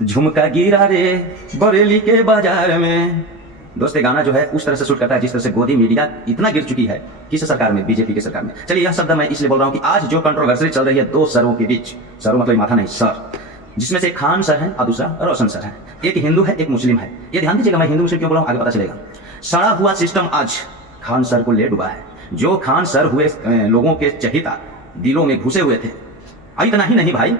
झुमका गिरा रे बरेली के बाजार में। दोस्त ये गाना जो है उस तरह से शूट करता है जिस तरह से गोदी मीडिया इतना गिर चुकी है किस सरकार में, बीजेपी की सरकार में। चलिए यह शब्द मैं इसलिए बोल रहा हूं कि आज जो कंट्रोवर्सी चल रही है दो सरों के बीच, सरों मतलब माथा नहीं सर, जिसमें से एक खान सर है और दूसरा रोशन सर है। एक हिंदू है एक मुस्लिम है। ये ध्यान दीजिएगा, मैं हिंदू मुस्लिम क्यों बोल रहा हूं आगे पता चलेगा। सड़ा हुआ सिस्टम आज खान सर को ले डूबा है। जो खान सर हुए लोगों के चहिता दिलों में घुसे हुए थे। इतना ही नहीं भाई,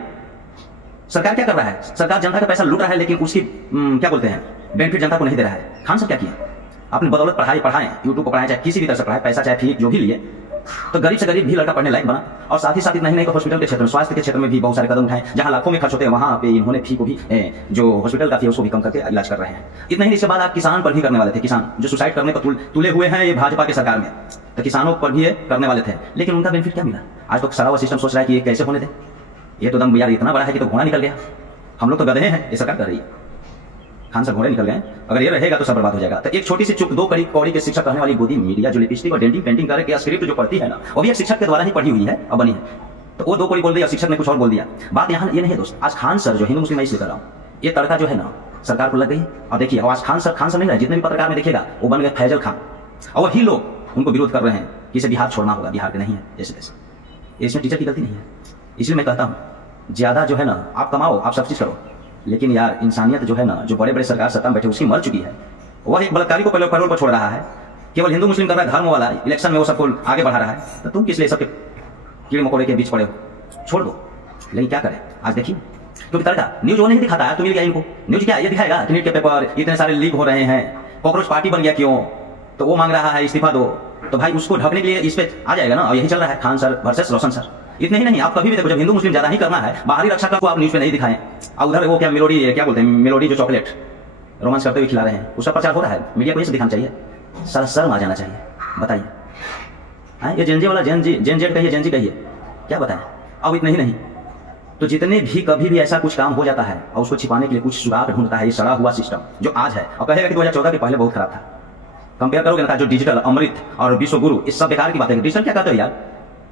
सरकार क्या कर रहा है, सरकार जनता का पैसा लूट रहा है लेकिन उसकी क्या बोलते हैं बेनिफिट जनता को नहीं दे रहा है। खान सर क्या किया, अपनी बदौलत पढ़ाएं यूट्यूब पर पढ़ाएं, चाहे किसी भी तरह से पढ़ाएं, पैसा चाहे फी जो भी लिए, तो गरीब से गरीब भी लड़का पढ़ने लायक बना। और साथ ही साथ इतना ही नहीं, हॉस्पिटल के क्षेत्र में, स्वास्थ्य के क्षेत्र में भी बहुत सारे कदम उठाए। जहां लाखों में खर्च होते हैं वहां पे इन्होंने फी को भी जो हॉस्पिटल का फी उसको भी कम करके इलाज कर रहे हैं। इतना ही, इसके बाद आप किसान पर भी करने वाले थे। किसान जो सुसाइड करने पर तुले हुए हैं ये भाजपा की सरकार में, तो किसानों पर भी ये करने वाले थे, लेकिन उनका बेनिफिट क्या मिला। आज तो सारा वो सिस्टम सोच रहा है कि ये कैसे होने दे, ये तो दम यार इतना बड़ा है कि तो घोड़ा निकल गया। हम लोग तो गधे हैं, ये सरकार कर रही है। खान सर घोड़े निकल गए, अगर ये रहेगा तो सब बर्बाद हो जाएगा। तो एक छोटी सी चुप, दो कौड़ी के शिक्षक कहने वाली गोदी मीडिया जो लिपस्टिक और डेंटिंग पेंटिंग करके स्क्रिप्ट जो पढ़ती है ना, वो भी एक शिक्षक के द्वारा ही पढ़ी हुई है और बनी है। तो वो दो कौड़ी बोल दिया, शिक्षक ने कुछ और बोल दिया। बात यहाँ ये नहीं है दोस्त, आज खान सर जो हिंदू मुस्लिम मैं इसलिए कर रहा हूँ, ये तड़का जो है ना सरकार को लग गई। और देखिए आज खान सर नहीं रहे, जितने भी पत्रकार में देखिएगा वो बन गए फैजल खान, और वही लोग उनको विरोध कर रहे हैं कि इसे बिहार छोड़ना होगा, बिहार के नहीं है जैसे तैसे। इसमें टीचर की गलती नहीं है। इसलिए मैं कहता हूँ ज्यादा जो है ना आप कमाओ, आप सब चीज करो, लेकिन यार इंसानियत जो है ना, जो बड़े बड़े सरकार सत्ता में बैठे उसकी मर चुकी है। वह एक बलात्कारी को पैरोल पर छोड़ रहा है, केवल हिंदू मुस्लिम कर रहा है, धर्म वाला इलेक्शन में वो सबको आगे बढ़ा रहा है। तो तुम किस लिए सबके कीड़े मकोड़े के बीच पड़े हो, छोड़ दो। लेकिन क्या करें आज देखिए, क्योंकि तड़का न्यूज वो नहीं दिखाता है, तो मिल गया इनको न्यूज। क्या ये दिखाएगा कि नीट के पेपर इतने सारे लीक हो रहे हैं, कॉकरोच पार्टी बन गया क्यों, तो वो मांग रहा है इस्तीफा दो, तो भाई उसको ढकने के लिए इस पे आ जाएगा ना। और यही चल रहा है खान सर वर्सेस रोशन सर। इतने ही नहीं, आप कभी भी देखो जब हिंदू मुस्लिम ज्यादा ही करना है, बाहरी रक्षा को आप न्यूज पे नहीं दिखाएं, और उधर वो क्या मेलोडी क्या बोलते हैं, मेलोडी जो चॉकलेट रोमांस करते हुए खिला रहे हैं उसका प्रचार हो रहा है। मीडिया को ये सब दिखाना चाहिए, शर्म आ जाना चाहिए। बताइए ये जेनजी वाला जेन जेड कहिए, जेनजी कहिए, क्या बताएं। अब इतना ही नहीं, तो जितने भी कभी भी ऐसा कुछ काम हो जाता है और उसको छिपाने के लिए कुछ सुराग ढूंढता है ये सड़ा हुआ सिस्टम जो आज है, और कहेगा कि 2014 के पहले बहुत खराब था। कंपेयर करोगे ना, जो डिजिटल अमृत और विश्व गुरु इस सब बेकार की बात है। डिजिटल क्या करते हो यार,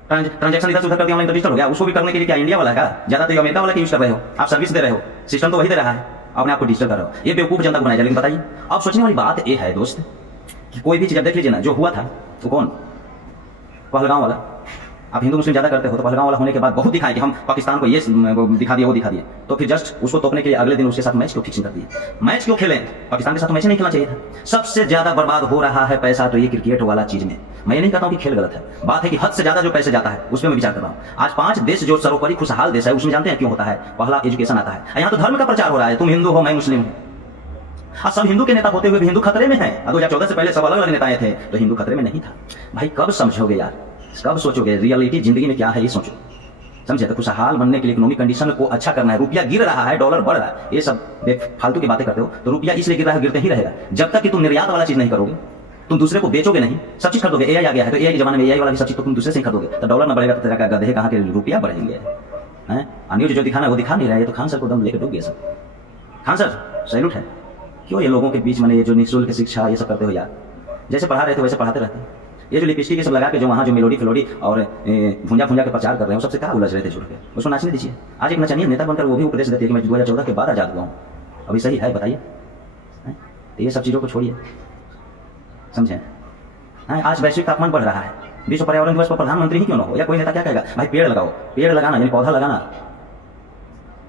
ट्रांजैक्शन इधर उधर करके ऑनलाइन डिजिटल हो गया, उसको भी करने के लिए क्या इंडिया वाला है क्या, ज्यादा तो अमेरिका वाला की यूज कर रहे हो आप, सर्विस दे रहे हो, सिस्टम तो वही दे रहा है, अपने आपको डिजिटल कर रहे हो। ये बेवकूफ जनता को बनाया जाए। लेकिन बताइए अब सोचने वाली बात ये है दोस्त कि कोई भी चीज देख लीजिए ना, जो हुआ था तो कौन, पहलगांव वाला। आप हिंदू मुस्लिम ज्यादा करते हो तो पहलगांव वाला होने के बाद बहुत दिखाए कि हम पाकिस्तान को ये दिखा दिए वो दिखा दिए, तो फिर जस्ट उसको तोड़ने के लिए अगले दिन उसके साथ मैच क्यों फिक्सिंग कर दिए। मैच क्यों खेलें, पाकिस्तान के साथ मैच नहीं खेलना चाहिए था। सबसे ज्यादा बर्बाद हो रहा है पैसा तो ये क्रिकेट वाला चीज में। मैं ये नहीं कहता हूं कि खेल गलत है, बात है कि हद से ज्यादा जो पैसे जाता है उस पर मैं विचार कर रहा हूं। आज 5 देश जो सर्वोपरि खुशहाल देश है उसमें जानते हैं क्यों होता है, पहला एजुकेशन आता है। यहाँ तो धर्म का प्रचार हो रहा है, तुम हिंदू हो मैं मुस्लिम हूं। आज सब हिंदू के नेता होते हुए भी हिंदू खतरे में है। 2014 से पहले सब अलग अलग नेताएं थे तो हिंदू खतरे में नहीं था। भाई कब समझोगे यार, कब सोचोगे रियलिटी जिंदगी में क्या है ये सोचो, समझे। तो खुशहाल बनने के लिए इकोनॉमिक कंडीशन को अच्छा करना है, रुपया गिर रहा है, डॉलर बढ़ रहा है, ये सब फालतू की बातें करते हो। तो रुपया इसलिए गिर रहा है, गिरते ही रहेगा जब तक कि तुम निर्यात वाला चीज नहीं करोगे, तुम दूसरे को बेचोगे नहीं, सब चीज खरीदोगे। एआई आ गया है तो एआई के जमाने में एआई वाला भी सब चीज तो तुम दूसरे से खरीदोगे, तो डॉलर ना बढ़ेगा तो तेरा गधे कहाँ के रुपया बढ़ेंगे हैं। न्यूज जो दिखाना है वो दिखा नहीं रहा है, ये तो खान सर को दम लेकर डूब गया सब। खान सर सैल्यूट है। क्यों ये लोगों के बीच में ये जो निःशुल्क शिक्षा ये सब करते हो यार, जैसे पढ़ा रहे थे वैसे पढ़ाते रहते हैं। ये जो लिपस्टिक ये सब लगा के जो वहाँ जो मेलोडी फिलोडी और भुंजा के प्रचार कर रहे हैं सबसे क्या उलझ रहे थे, छोड़ के उसको नाचने दीजिए। आज एक नचनिया नेता बनकर वो भी उपदेश देती है कि मैं 2014 के बाद आजाद हुआ हूँ। अभी सही है बताइए, तो ये सब चीज़ों को छोड़िए, समझे। आज वैश्विक तापमान बढ़ रहा है, विश्व पर्यावरण दिवस पर प्रधानमंत्री ही क्यों ना हो या कोई नेता क्या कहेगा, भाई पेड़ लगाओ। पेड़ लगाना यानी पौधा लगाना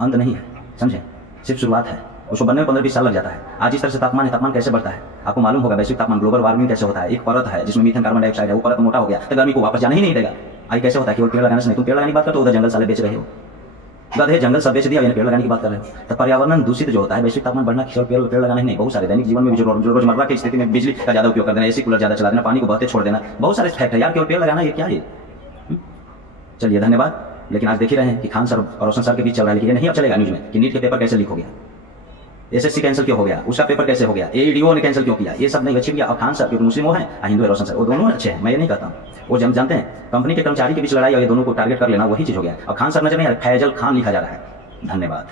अंत नहीं है, समझे, सिर्फ शुरुआत है। उसको बनने में 15-20 साल लग जाता है। आज इस तरह से तापमान कैसे बढ़ता है आपको मालूम होगा। वैश्विक तापमान ग्लोबल वार्मिंग कैसे होता है, एक परत है जिसमें मीथेन कार्बन डाइऑक्साइड है, वो परत मोटा हो गया तो गर्मी को वापस जाने ही नहीं देगा। आई कैसे होता है, केवल पेड़ लगाने से नहीं। तुम पेड़ लगाने की बात करते हो उधर जंगल साले बेच रहे हो, गधे जंगल सब बेच दिया, पेड़ लगाने की बात कर रहे हो। तो पर्यावरण दूषित जो होता है, वैश्विक तापमान बढ़ना केवल पेड़ लगाना ही नहीं, बहुत सारे दैनिक जीवन में भी जो रोजमर्रा की स्थिति में बिजली का ज्यादा उपयोग कर देना, एसी कूलर ज्यादा चला देना, पानी को बहते छोड़ देना, बहुत सारे फैक्ट है यार। केवल पेड़ लगाना ये क्या है। चलिए धन्यवाद। लेकिन आज देख ही रहे हैं कि खान सर और रोशन सर के बीच चल रहा है, लेकिन ये नहीं अब चलेगा न्यूज में कि नीट के पेपर कैसे लीक हो गया, एसएससी कैंसिल क्यों हो गया, उसका पेपर कैसे हो गया, एडीओ ने कैंसिल क्यों किया, ये सब नहीं अच्छी भी। और खान सर क्योंकि मुस्लिम वो है, हिंदू है रोशन सर, वो दोनों अच्छे हैं, मैं ये नहीं कहता हूँ। वो जब जानते हैं कंपनी के कर्मचारी के बीच लड़ाई और ये दोनों को टारगेट कर लेना वही चीज हो गया। और खान सर नजर नहीं आ रहा, फैजल खान लिखा जा रहा है। धन्यवाद।